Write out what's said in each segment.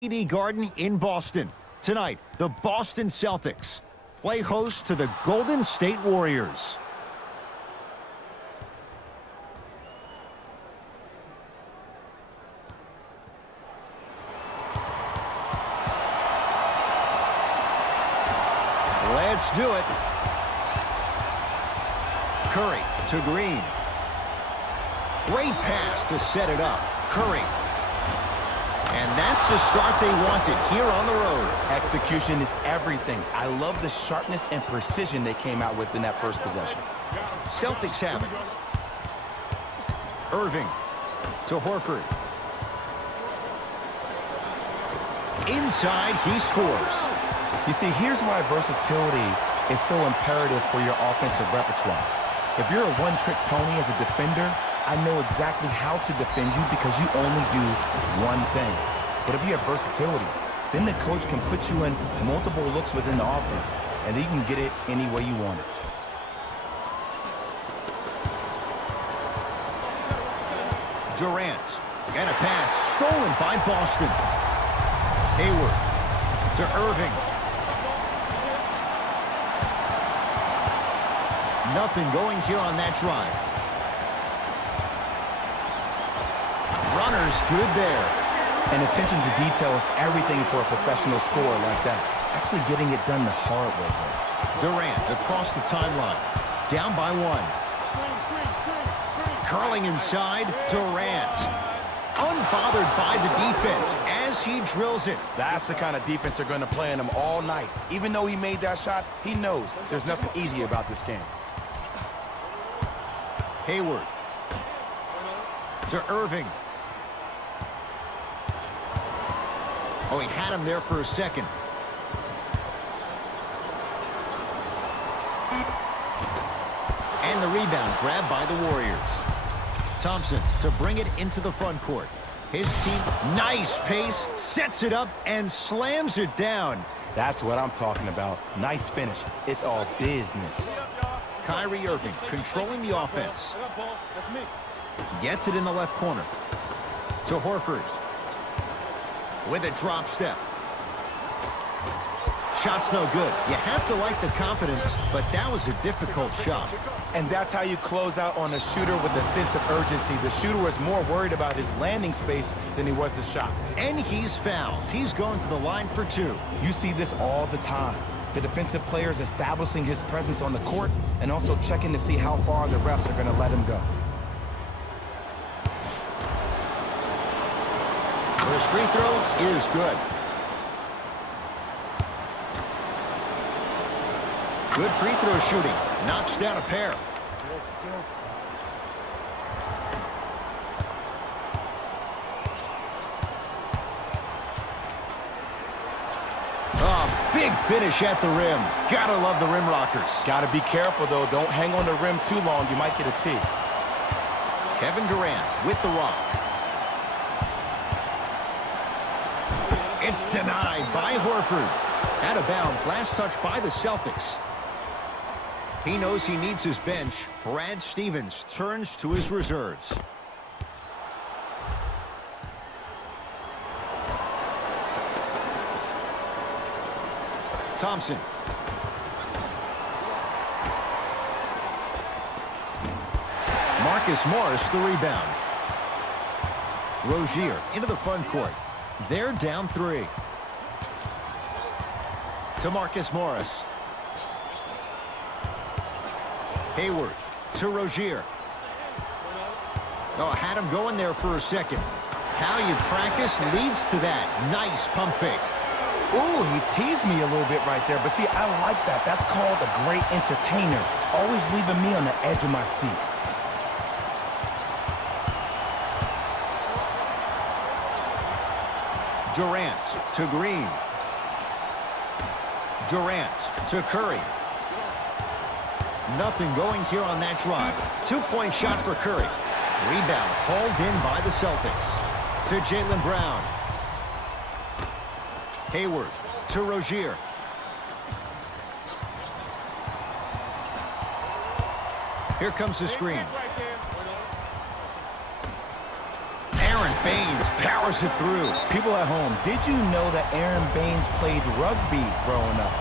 TD Garden in Boston. Tonight, the Boston Celtics play host to the Golden State Warriors. Let's do it. Curry to Green. Great pass to set it up. Curry. And that's the start they wanted here on the road. Execution is everything. I love the sharpness and precision they came out with in that first possession. Celtics have it. Irving to Horford. Inside, he scores. You see, here's why versatility is so imperative for your offensive repertoire. If you're a one-trick pony as a defender, I know exactly how to defend you because you only do one thing. But if you have versatility, then the coach can put you in multiple looks within the offense, and then you can get it any way you want it. Durant. And a pass stolen by Boston. Hayward to Irving. Nothing going here on that drive. Runners good there. And attention to detail is everything for a professional scorer like that. Actually getting it done the hard way there. Durant across the timeline. Down by one. Curling inside, Durant. Unbothered by the defense as he drills it. That's the kind of defense they're going to play on him all night. Even though he made that shot, he knows there's nothing easy about this game. Hayward to Irving. Oh, he had him there for a second. And the rebound grabbed by the Warriors. Thompson to bring it into the front court. His team, nice pace, sets it up and slams it down. That's what I'm talking about. Nice finish. It's all business. Kyrie Irving controlling the offense. Gets it in the left corner. To Horford. With a drop step. Shot's no good. You have to like the confidence, but that was a difficult shot. And that's how you close out on a shooter with a sense of urgency. The shooter was more worried about his landing space than he was his shot. And he's fouled. He's going to the line for two. You see this all the time. The defensive players establishing his presence on the court and also checking to see how far the refs are going to let him go. First free throw is good. Good free throw shooting. Knocks down a pair. Oh, big finish at the rim. Gotta love the rim rockers. Gotta be careful, though. Don't hang on the rim too long. You might get a tee. Kevin Durant with the rock. It's denied by Horford. Out of bounds. Last touch by the Celtics. He knows he needs his bench. Brad Stevens turns to his reserves. Thompson. Marcus Morris the rebound. Rozier into the front court. They're down three. To Marcus Morris. Hayward to Rozier. Oh, had him going there for a second. How you practice leads to that. Nice pump fake. Ooh, he teased me a little bit right there. But see, I like that. That's called a great entertainer. Always leaving me on the edge of my seat. Durant to Green. Durant to Curry. Nothing going here on that drive. Two-point shot for Curry. Rebound hauled in by the Celtics. To Jaylen Brown. Hayward to Rozier. Here comes the screen. Aaron Baines powers it through. People at home, did you know that Aaron Baines played rugby growing up?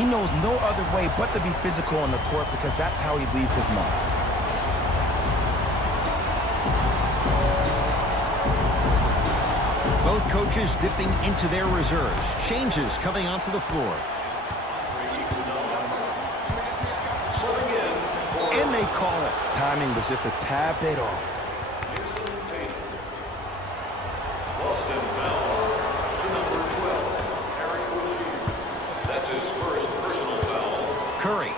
He knows no other way but to be physical on the court because that's how he leaves his mark. Both coaches dipping into their reserves. Changes coming onto the floor. And they call it. Timing was just a tad bit off. Boston foul to number 12, Harry Rozier. That's his first personal foul. Curry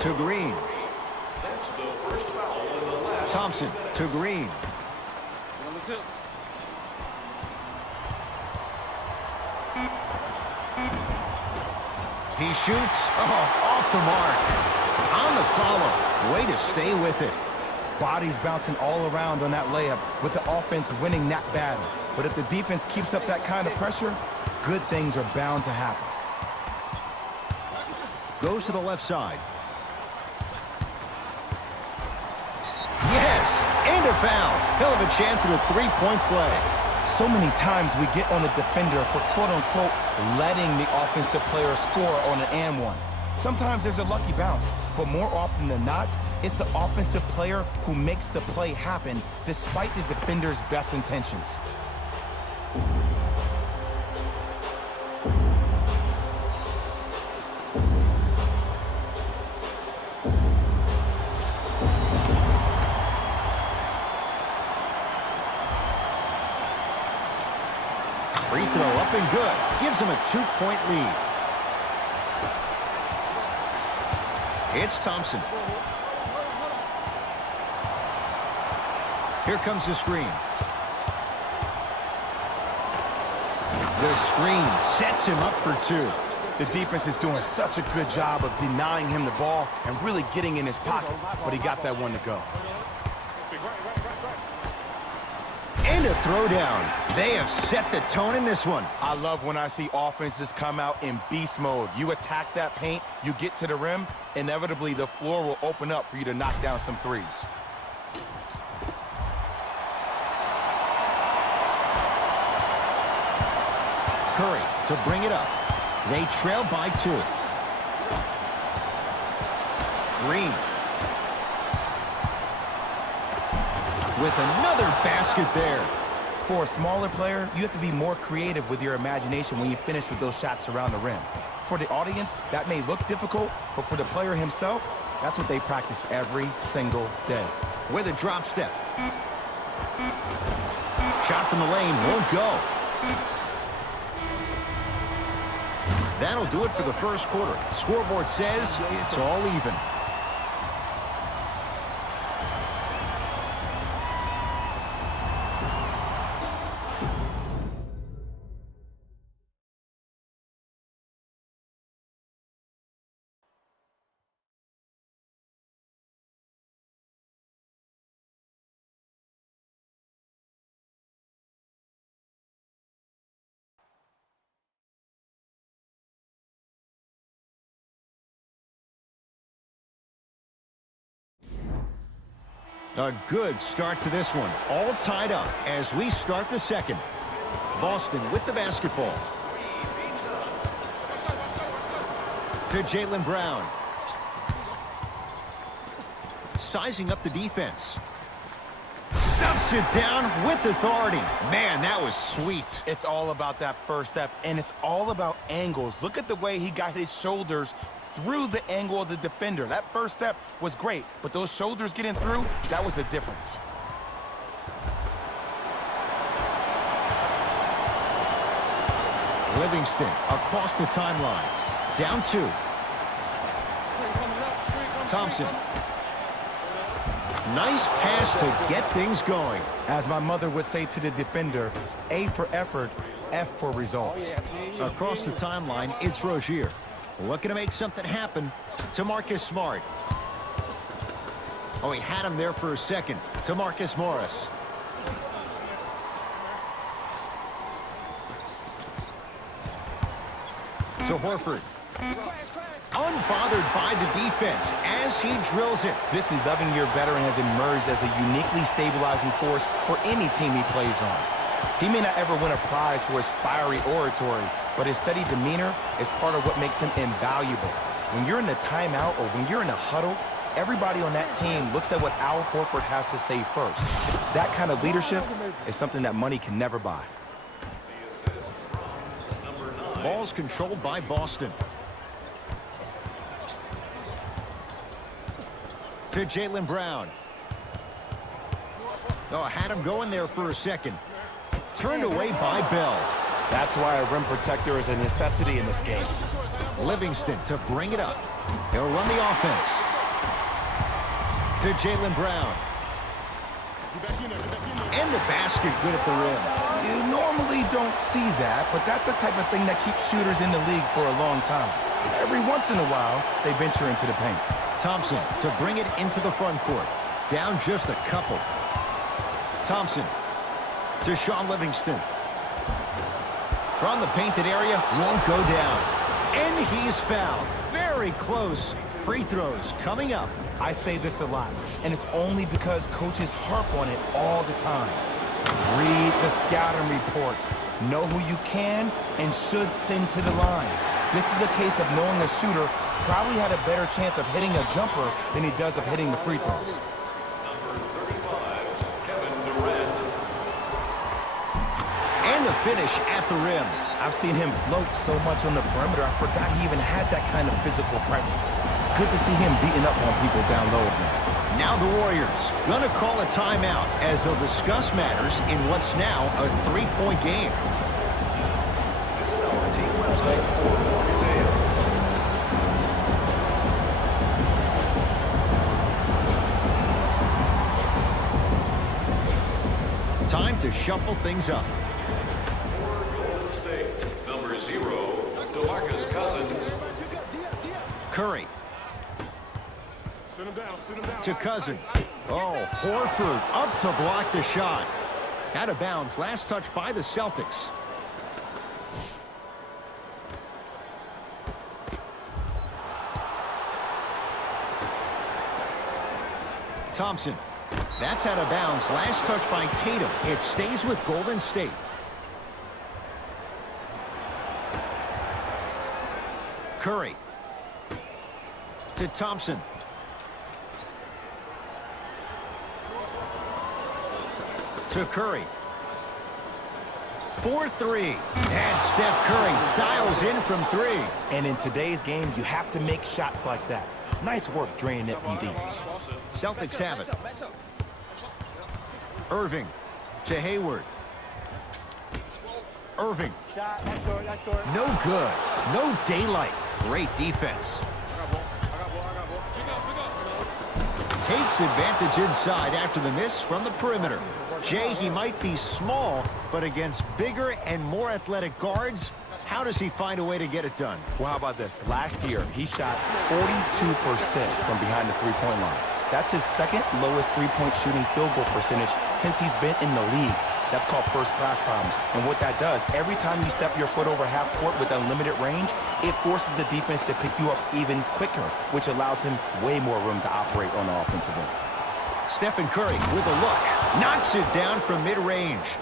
to Green. That's the first foul in the last. Thompson to Green. He shoots. Oh, off the mark. On the follow. Way to stay with it. Bodies bouncing all around on that layup with the offense winning that battle. But if the defense keeps up that kind of pressure, good things are bound to happen. Goes to the left side. Yes! And a foul. He'll have a chance at a three-point play. So many times we get on the defender for quote-unquote letting the offensive player score on an and one. Sometimes there's a lucky bounce, but more often than not, it's the offensive player who makes the play happen despite the defender's best intentions. Free throw up and good. Gives him a 2-point lead. It's Thompson. Here comes the screen. The screen sets him up for two. The defense is doing such a good job of denying him the ball and really getting in his pocket, but he got that one to go. And a throwdown. They have set the tone in this one. I love when I see offenses come out in beast mode. You attack that paint, you get to the rim, inevitably the floor will open up for you to knock down some threes. Curry to bring it up. They trail by 2. Green. With another basket there. For a smaller player, you have to be more creative with your imagination when you finish with those shots around the rim. For the audience, that may look difficult, but for the player himself, that's what they practice every single day. With a drop step. Shot from the lane won't go. That'll do it for the first quarter. Scoreboard says it's all even. A good start to this one. All tied up as we start the second. Boston with the basketball. To Jaylen Brown. Sizing up the defense. Stuffs it down with authority. Man, that was sweet. It's all about that first step, and it's all about angles. Look at the way he got his shoulders through the angle of the defender. That first step was great, but those shoulders getting through, that was a difference. Livingston across the timeline. Down 2. Thompson. Nice pass to get things going. As my mother would say to the defender, A for effort, F for results. Across the timeline, it's Rozier. Looking to make something happen to Marcus Smart. Oh, he had him there for a second. To Marcus Morris. To Horford. Unbothered by the defense as he drills it. This 11-year veteran has emerged as a uniquely stabilizing force for any team he plays on. He may not ever win a prize for his fiery oratory, but his steady demeanor is part of what makes him invaluable. When you're in the timeout or when you're in a huddle, everybody on that team looks at what Al Horford has to say first. That kind of leadership is something that money can never buy. Ball's controlled by Boston. To Jaylen Brown. Oh, had him going there for a second. Turned away by Bell. That's why a rim protector is a necessity in this game. Livingston to bring it up. He'll run the offense. To Jaylen Brown. And the basket good at the rim. You normally don't see that, but that's the type of thing that keeps shooters in the league for a long time. Every once in a while, they venture into the paint. Thompson to bring it into the front court. Down just a couple. Thompson to Shaun Livingston. From the painted area, won't go down. And he's fouled. Very close. Free throws coming up. I say this a lot, and it's only because coaches harp on it all the time. Read the scouting report. Know who you can and should send to the line. This is a case of knowing a shooter probably had a better chance of hitting a jumper than he does of hitting the free throws. Number 35, Kevin Durant. And the finish at the rim. I've seen him float so much on the perimeter, I forgot he even had that kind of physical presence. Good to see him beating up on people down low again. Now the Warriors gonna call a timeout as they'll discuss matters in what's now a three-point game. Visit our team website for more details. Time to shuffle things up. For Golden State, number 0, DeMarcus Cousins. Curry. To Cousins. Oh, Horford up to block the shot. Out of bounds. Last touch by the Celtics. Thompson. That's out of bounds. Last touch by Tatum. It stays with Golden State. Curry. To Thompson. To Curry. 4-3. And Steph Curry dials in from 3. And in today's game, you have to make shots like that. Nice work draining it from deep. Celtics have it. Irving to Hayward. Irving. No good. No daylight. Great defense. Takes advantage inside after the miss from the perimeter. Jay, he might be small, but against bigger and more athletic guards, how does he find a way to get it done? Well, how about this? Last year, he shot 42% from behind the three-point line. That's his second lowest three-point shooting field goal percentage since he's been in the league. That's called first-class problems. And what that does, every time you step your foot over half court with unlimited range, it forces the defense to pick you up even quicker, which allows him way more room to operate on the offensive end. Stephen Curry with a look. Knocks it down from mid-range.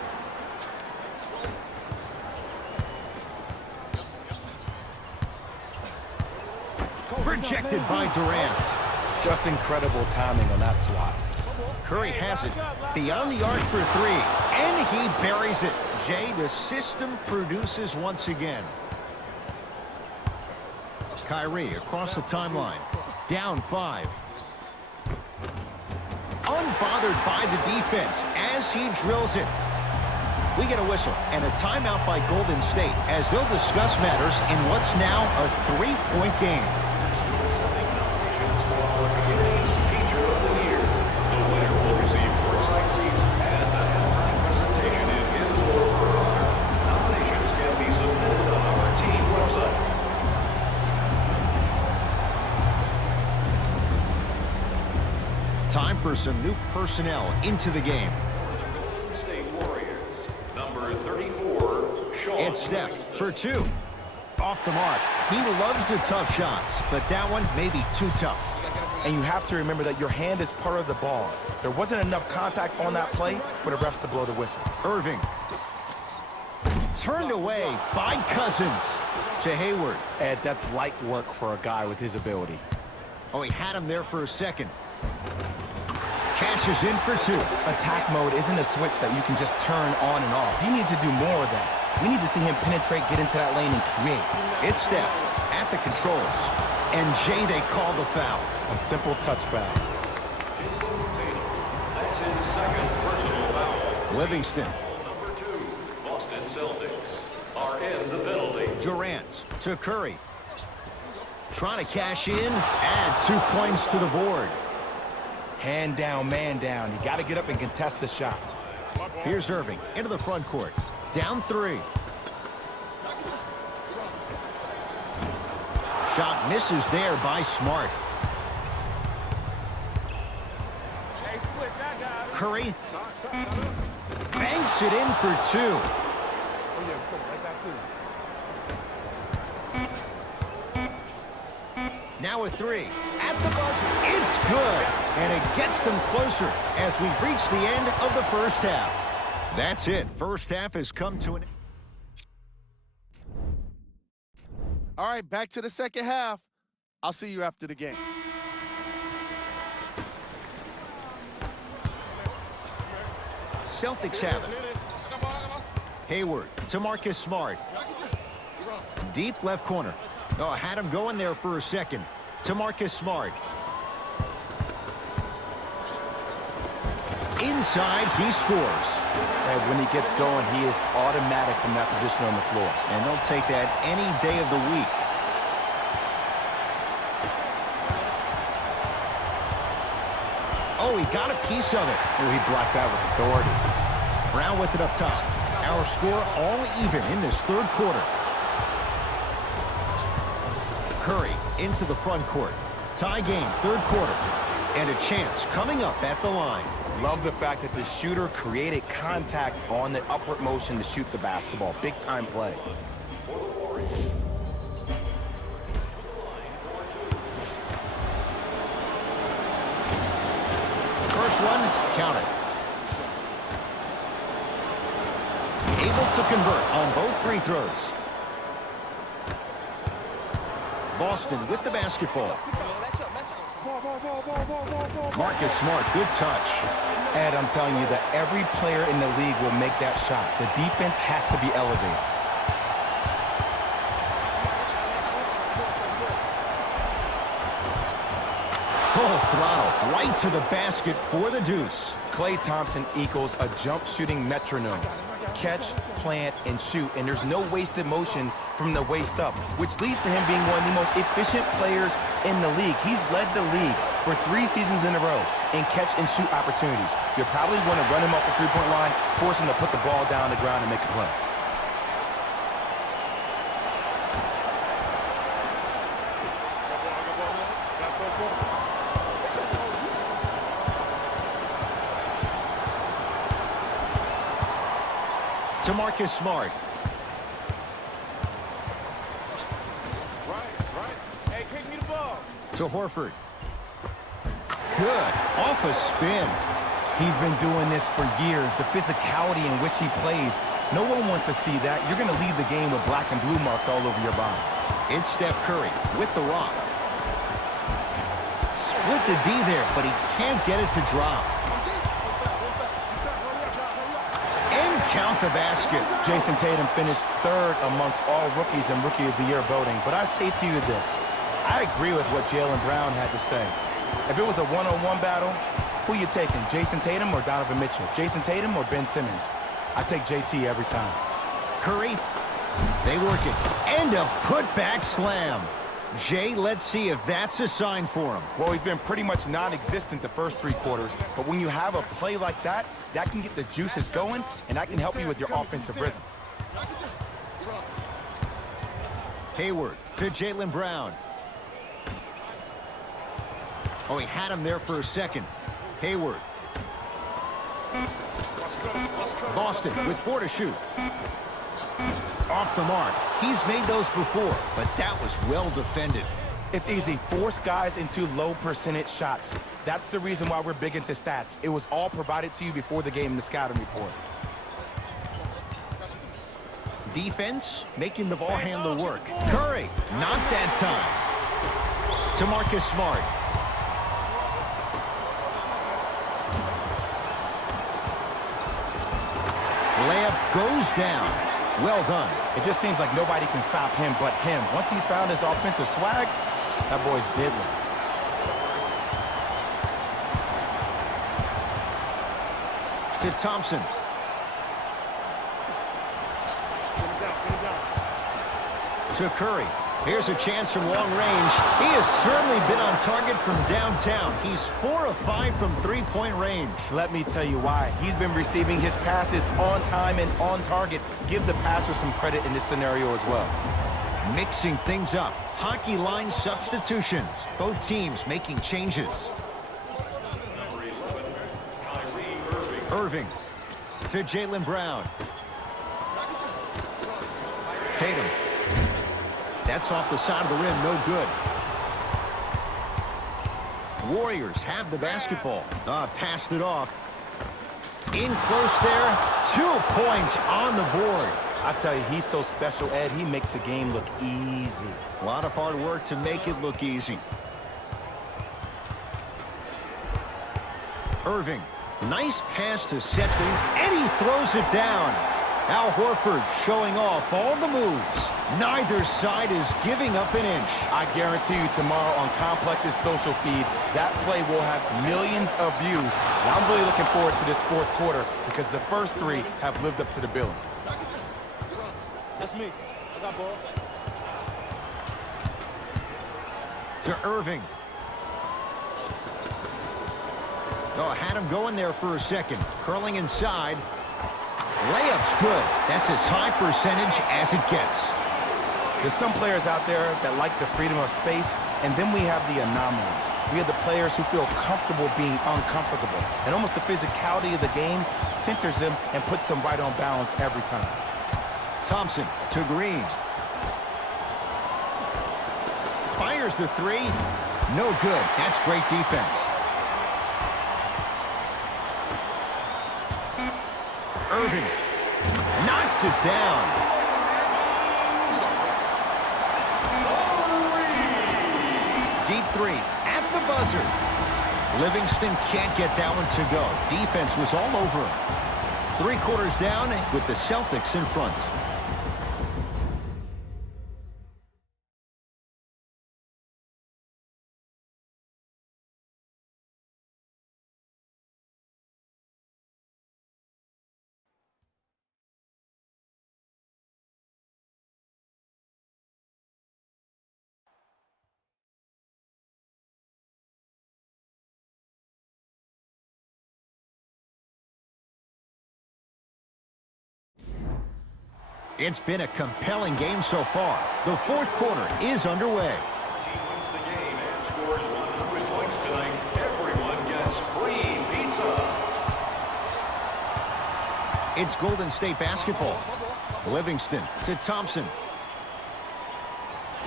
Rejected by Durant. Just incredible timing on that swat. Curry has it beyond the arc for 3, and he buries it. Jay, the system produces once again. Kyrie across the timeline. Down 5. Unbothered by the defense as he drills it. We get a whistle and a timeout by Golden State as they'll discuss matters in what's now a 3-point game. Nominations for our community's Teacher of the Year. The winner will receive courtside seats and a halftime presentation in his or her honor. Nominations can be submitted on our team website. Time for some new personnel into the game. For the Golden State Warriors, number 34, Shaun It's Steph Livingston. for 2. Off the mark. He loves the tough shots, but that one may be too tough. And you have to remember that your hand is part of the ball. There wasn't enough contact on that play for the refs to blow the whistle. Irving turned away by Cousins to Hayward. Ed, that's light work for a guy with his ability. Oh, he had him there for a second. Cashes in for two. Attack mode isn't a switch that you can just turn on and off. He needs to do more of that. We need to see him penetrate, get into that lane, and create. It's Steph at the controls. And Jay, they call the foul. A simple touch foul. Jason Tatum. That's his second personal foul. Livingston. Number 2, Boston Celtics are in the penalty. Durant to Curry. Trying to cash in. Add 2 points to the board. Hand down, man down. You got to get up and contest the shot. Here's Irving into the front court. Down 3. Shot misses there by Smart. Curry banks it in for 2. Now a 3. At the buzzer. It's good. And it gets them closer as we reach the end of the first half. That's it. First half has come to an end. All right, back to the second half. I'll see you after the game. Celtics have it. Hayward to Marcus Smart. Deep left corner. Oh, had him going there for a second. To Marcus Smart. Inside, he scores. And when he gets going, he is automatic from that position on the floor. And they'll take that any day of the week. Oh, he got a piece of it. Oh, he blocked that with authority. Brown with it up top. Our score all even in this third quarter. Curry into the front court. Tie game, third quarter. And a chance coming up at the line. Love the fact that the shooter created contact on the upward motion to shoot the basketball. Big time play. First one, counted. Able to convert on both free throws. Boston with the basketball. Marcus Smart, good touch. Ed, I'm telling you that every player in the league will make that shot. The defense has to be elevated. Full throttle, right to the basket for the deuce. Klay Thompson equals a jump shooting metronome. Catch, plant, and shoot, and there's no wasted motion from the waist up, which leads to him being one of the most efficient players in the league. He's led the league for 3 seasons in a row in catch and shoot opportunities. You'll probably want to run him off the three-point line, force him to put the ball down on the ground and make a play. To Marcus Smart. Hey, kick me the ball. To Horford. Good. Off a spin. He's been doing this for years. The physicality in which he plays, no one wants to see that. You're going to lead the game with black and blue marks all over your body. It's Steph Curry with the rock. Split the D there, but he can't get it to drop. And count the basket. Jason Tatum finished 3rd amongst all rookies in Rookie of the Year voting. But I say to you this, I agree with what Jaylen Brown had to say. If it was a one-on-one battle, who you taking, Jason Tatum or Donovan Mitchell? Jason Tatum or Ben Simmons? I take JT every time. Curry, they work it. And a putback slam. Jay, let's see if that's a sign for him. Well, he's been pretty much non-existent the first 3 quarters, but when you have a play like that, that can get the juices going, and that can help you with your offensive rhythm. Hayward to Jaylen Brown. Oh, he had him there for a second. Hayward. Boston with 4 to shoot. Off the mark. He's made those before, but that was well defended. It's easy. Force guys into low percentage shots. That's the reason why we're big into stats. It was all provided to you before the game in the scouting report. Defense making the ball handler work. Curry, not that time. To Marcus Smart. Layup goes down. Well done. It just seems like nobody can stop him but him. Once he's found his offensive swag, that boy's deadly. To Thompson. To Curry. Here's a chance from long range. He has certainly been on target from downtown. He's 4 of 5 from three-point range. Let me tell you why. He's been receiving his passes on time and on target. Give the passer some credit in this scenario as well. Mixing things up. Hockey line substitutions. Both teams making changes. Irving to Jaylen Brown. Tatum. That's off the side of the rim, no good. Warriors have the basketball. Passed it off. In close there. 2 points on the board. I tell you, he's so special, Ed. He makes the game look easy. A lot of hard work to make it look easy. Irving. Nice pass to set things, and he throws it down. Al Horford showing off all the moves. Neither side is giving up an inch. I guarantee you tomorrow on Complex's social feed, that play will have millions of views. And I'm really looking forward to this fourth quarter because the first 3 have lived up to the billing. That's me. I got ball. To Irving. Oh, had him going there for a second. Curling inside. Layup's good. That's as high percentage as it gets. There's some players out there that like the freedom of space, and then we have the anomalies. We have the players who feel comfortable being uncomfortable. And almost the physicality of the game centers them and puts them right on balance every time. Thompson to Green. Fires the 3. No good. That's great defense. Irving knocks it down. Deep 3 at the buzzer. Livingston can't get that one to go. Defense was all over him. 3 quarters down with the Celtics in front. It's been a compelling game so far. The fourth quarter is underway. Team wins the game and scores 100 points tonight. Everyone gets free pizza. It's Golden State basketball. Livingston to Thompson.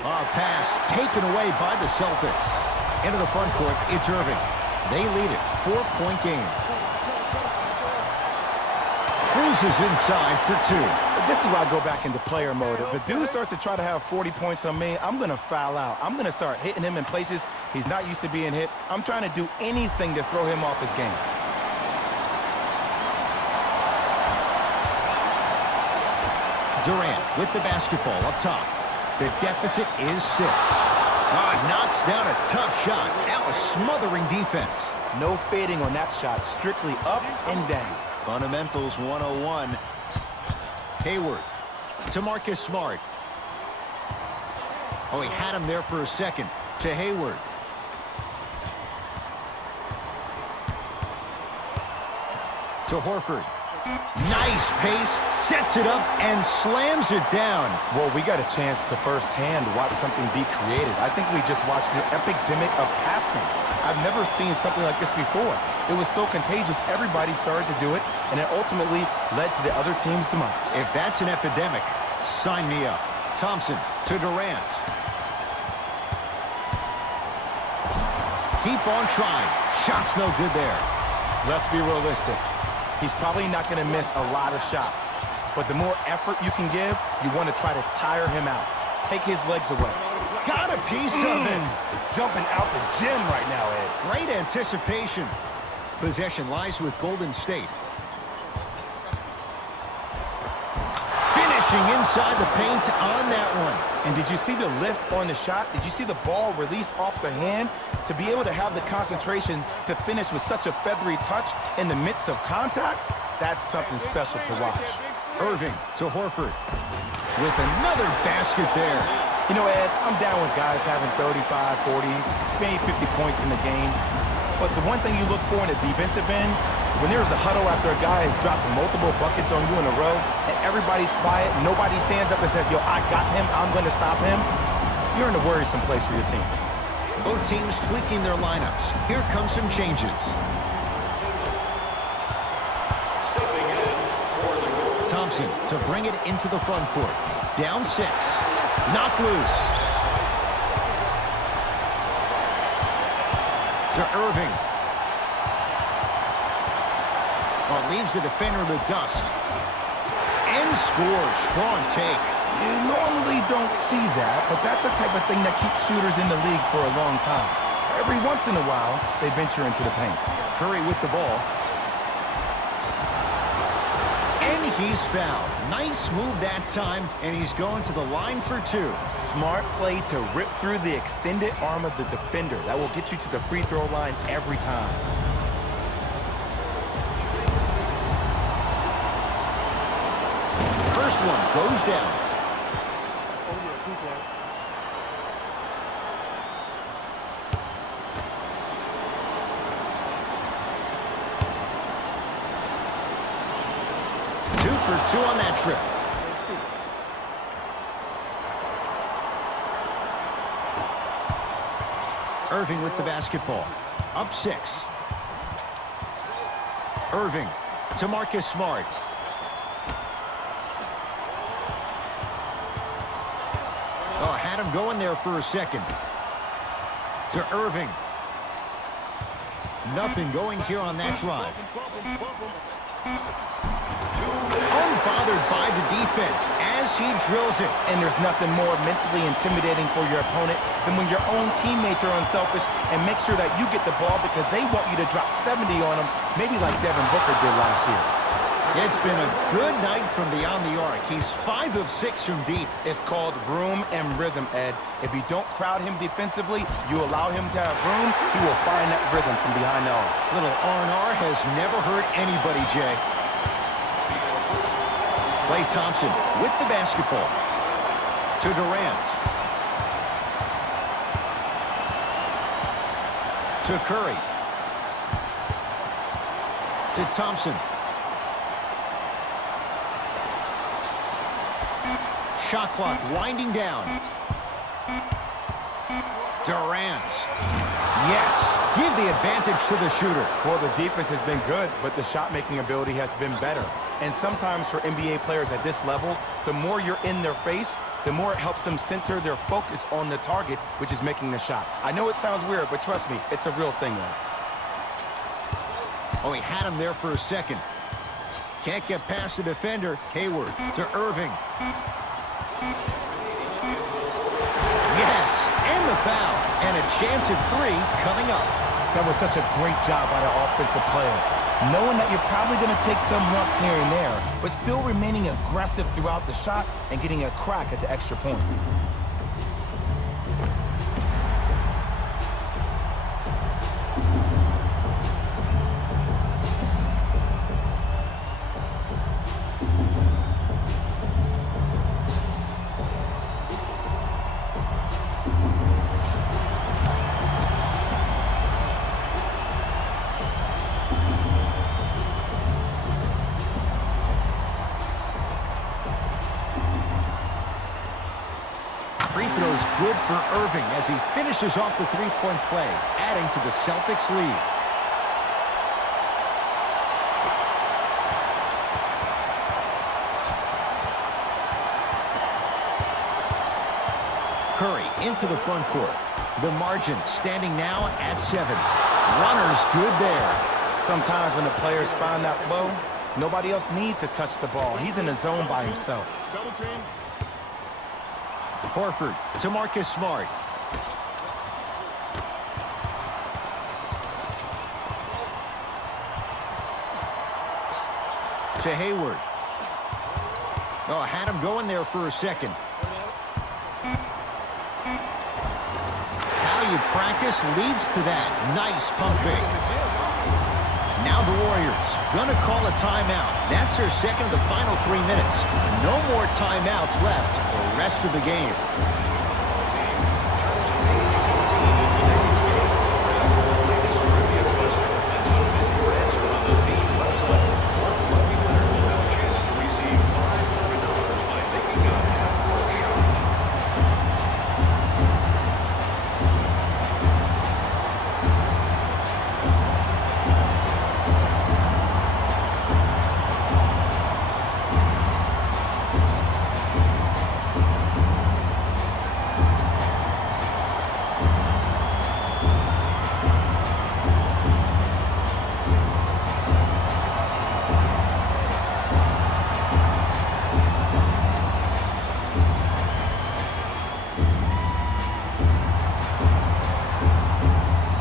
A pass taken away by the Celtics. Into the front court, it's Irving. They lead it. 4-point game. Cruises inside for 2. This is why I go back into player mode. If a dude starts to try to have 40 points on me, I'm going to foul out. I'm going to start hitting him in places he's not used to being hit. I'm trying to do anything to throw him off his game. Durant with the basketball up top. The deficit is 6. Knocks down a tough shot. That was smothering defense. No fading on that shot. Strictly up and down. Fundamentals 101. Hayward to Marcus Smart. Oh, he had him there for a second. To Hayward. To Horford. Nice pace, sets it up, and slams it down. Well, we got a chance to firsthand watch something be created. I think we just watched an epidemic of passing. I've never seen something like this before. It was so contagious, everybody started to do it, and it ultimately led to the other team's demise. If that's an epidemic, sign me up. Thompson to Durant. Keep on trying. Shot's no good there. Let's be realistic. He's probably not going to miss a lot of shots. But the more effort you can give, you want to try to tire him out. Take his legs away. Got a piece of it. Jumping out the gym right now, Ed. Great anticipation. Possession lies with Golden State. Finishing inside the paint on that one. And did you see the lift on the shot? Did you see the ball release off the hand? To be able to have the concentration to finish with such a feathery touch in the midst of contact, that's something special to watch. Irving to Horford. With another basket there. You know, Ed, I'm down with guys having 35, 40, maybe 50 points in the game. But the one thing you look for in the defensive end, when there's a huddle after a guy has dropped multiple buckets on you in a row, and everybody's quiet, nobody stands up and says, yo, I got him, I'm going to stop him, you're in a worrisome place for your team. Both teams tweaking their lineups. Here come some changes. Stepping in for the Golden Thompson to bring it into the front court. Down 6. Knocked loose. To Irving. Well, leaves the defender in the dust. And scores. Strong take. You normally don't see that, but that's the type of thing that keeps shooters in the league for a long time. Every once in a while, they venture into the paint. Curry with the ball. And he's fouled. Nice move that time, and he's going to the line for 2. Smart play to rip through the extended arm of the defender. That will get you to the free throw line every time. First one goes down. Oh, yeah, 2 points. Two for 2 on that trip. Irving with the basketball. Up 6. Irving to Marcus Smart. Oh, had him going there for a second. To Irving. Nothing going here on that drive. Unbothered by the defense as he drills it. And there's nothing more mentally intimidating for your opponent than when your own teammates are unselfish and make sure that you get the ball because they want you to drop 70 on them, maybe like Devin Booker did last year. It's been a good night from beyond the arc. He's 5 of 6 from deep. It's called room and rhythm, Ed. If you don't crowd him defensively, you allow him to have room, he will find that rhythm from behind the arc. Little R&R has never hurt anybody, Jay. Klay Thompson with the basketball. To Durant. To Curry. To Thompson. Shot clock winding down. Durant. Yes, give the advantage to the shooter. Well, the defense has been good, but the shot-making ability has been better. And sometimes for NBA players at this level, the more you're in their face, the more it helps them center their focus on the target, which is making the shot. I know it sounds weird, but trust me, it's a real thing, though. Oh, he had him there for a second. Can't get past the defender. Hayward to Irving. Yes, and the foul. And a chance at 3 coming up. That was such a great job by the offensive player. Knowing that you're probably going to take some lumps here and there, but still remaining aggressive throughout the shot and getting a crack at the extra point. Free throws good for Irving as he finishes off the three-point play, adding to the Celtics' lead. Curry into the front court. The margin standing now at 7. Runners good there. Sometimes when the players find that flow, Nobody else needs to touch the ball. He's in the zone by himself. Double team. Horford to Marcus Smart. To Hayward. Oh, had him going there for a second. How you practice leads to that. Nice pump fake. Now the Warriors gonna call a timeout. That's their second of the final 3 minutes. No more timeouts left the rest of the game.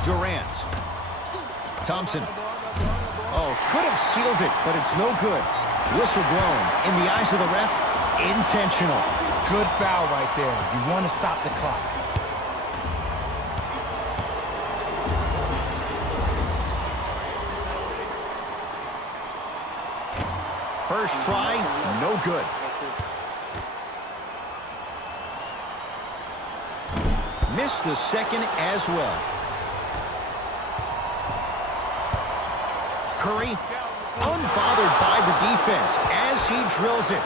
Durant. Thompson. Oh, could have sealed it, but it's no good. Whistle blown. In the eyes of the ref, intentional. Good foul right there. You want to stop the clock. First try, no good. Missed the second as well. Curry, unbothered by the defense as he drills it.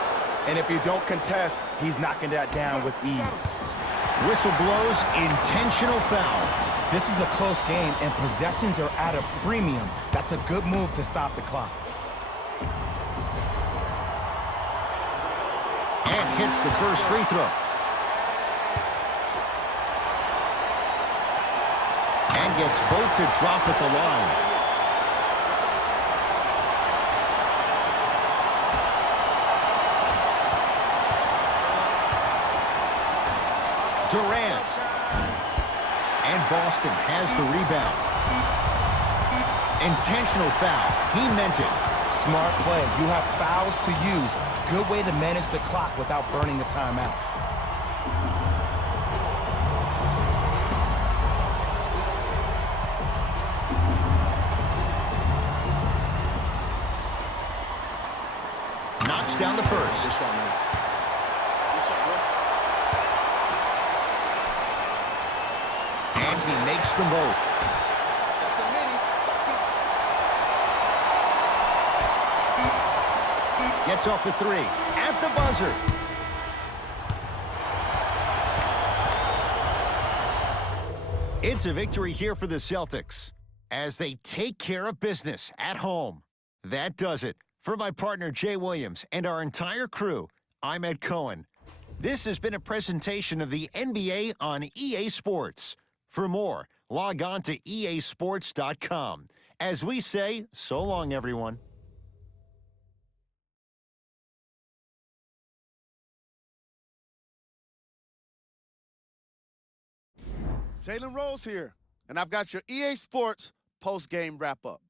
And if you don't contest, he's knocking that down with ease. Whistle blows, intentional foul. This is a close game, and possessions are at a premium. That's a good move to stop the clock. And hits the first free throw. And gets both to drop at the line. Durant. And Boston has the rebound. Intentional foul. He meant it. Smart play. You have fouls to use. Good way to manage the clock without burning the timeout. Knocks down the first. Good shot, man. Good shot, bro. And he makes them both. That's a mini. Gets off the three. At the buzzer. It's a victory here for the Celtics as they take care of business at home. That does it. For my partner, Jay Williams, and our entire crew, I'm Ed Cohen. This has been a presentation of the NBA on EA Sports. For more, log on to easports.com. As we say, so long, everyone. Jalen Rose here, and I've got your EA Sports post-game wrap-up.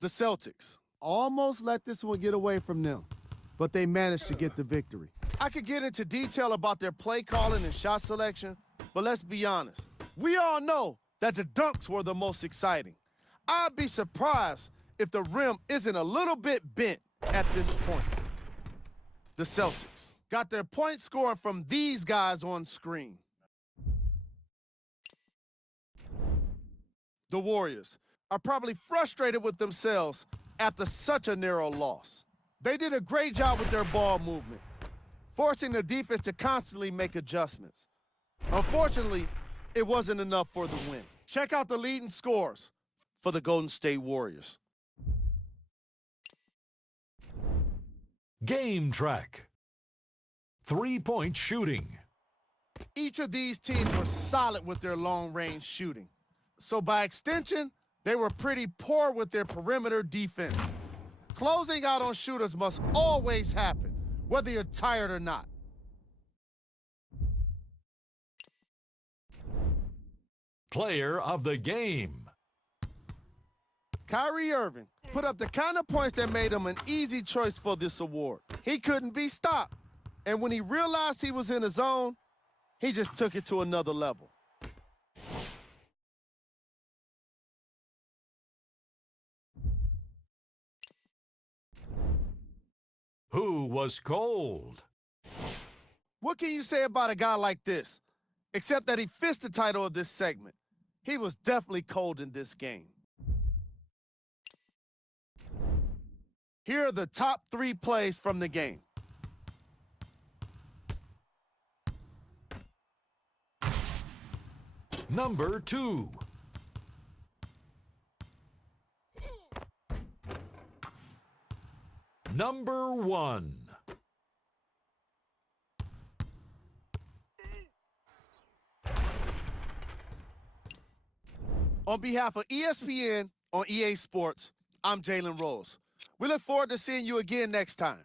The Celtics almost let this one get away from them, but they managed to get the victory. I could get into detail about their play calling and shot selection, but let's be honest. We all know that the dunks were the most exciting. I'd be surprised if the rim isn't a little bit bent at this point. The Celtics got their point scoring from these guys on screen. The Warriors are probably frustrated with themselves after such a narrow loss. They did a great job with their ball movement, forcing the defense to constantly make adjustments. Unfortunately, it wasn't enough for the win. Check out the leading scores for the Golden State Warriors. Game track. 3-point shooting. Each of these teams were solid with their long-range shooting. So by extension, They were pretty poor with their perimeter defense. Closing out on shooters must always happen, whether you're tired or not. Player of the game. Kyrie Irving put up the kind of points that made him an easy choice for this award. He couldn't be stopped. And when he realized he was in his zone, he just took it to another level. Who was cold? What can you say about a guy like this? Except that he fits the title of this segment. He was definitely cold in this game. Here are the top 3 plays from the game. Number 2. Number 1. On behalf of ESPN on EA Sports, I'm Jalen Rose. We look forward to seeing you again next time.